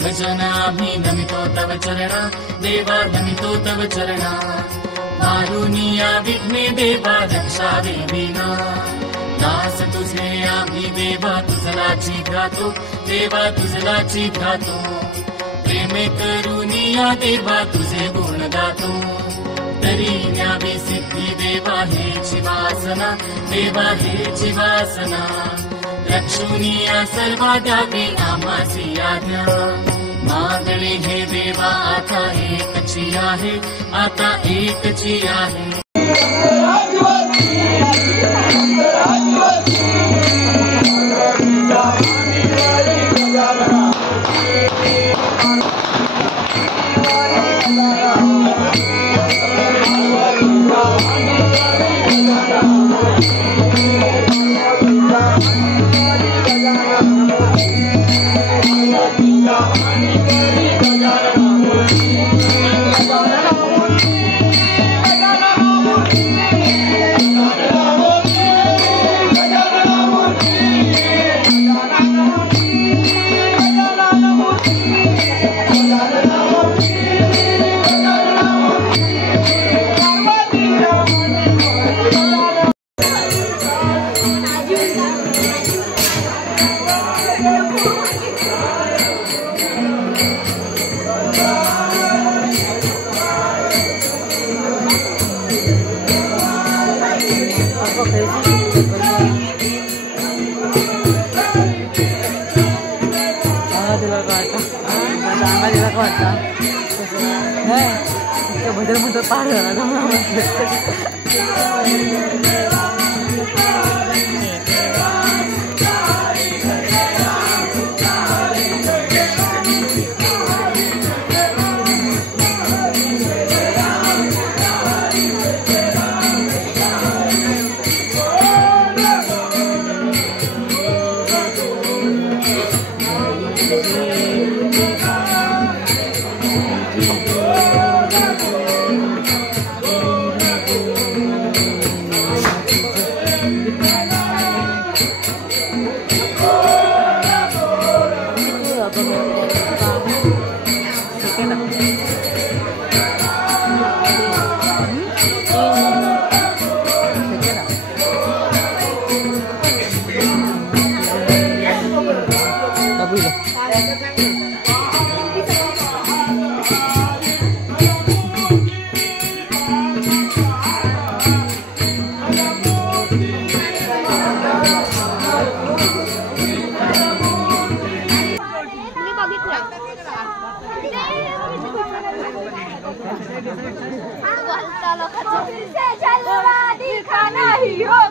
भजनामि नमितो तव चरणा देवा नमितो तव चरणा मारुनिया विघ्ने देवा रक्षा देवीना दास तुझे आम्ही देवा तुझलाची गातो देवा तुझलाची गातो प्रेमे करुनिया देवा तुझे गुण गातो तरी न्यावी सिद्धी देवा हेची वासना देवा हेची वासना रक्षुनिया सर्वा द्यावी आम्हासी आज्ञा मागणी हे देवा आता एकची आहे आता एकची आहे भजन म्हणतो पार दिखा नहीं हो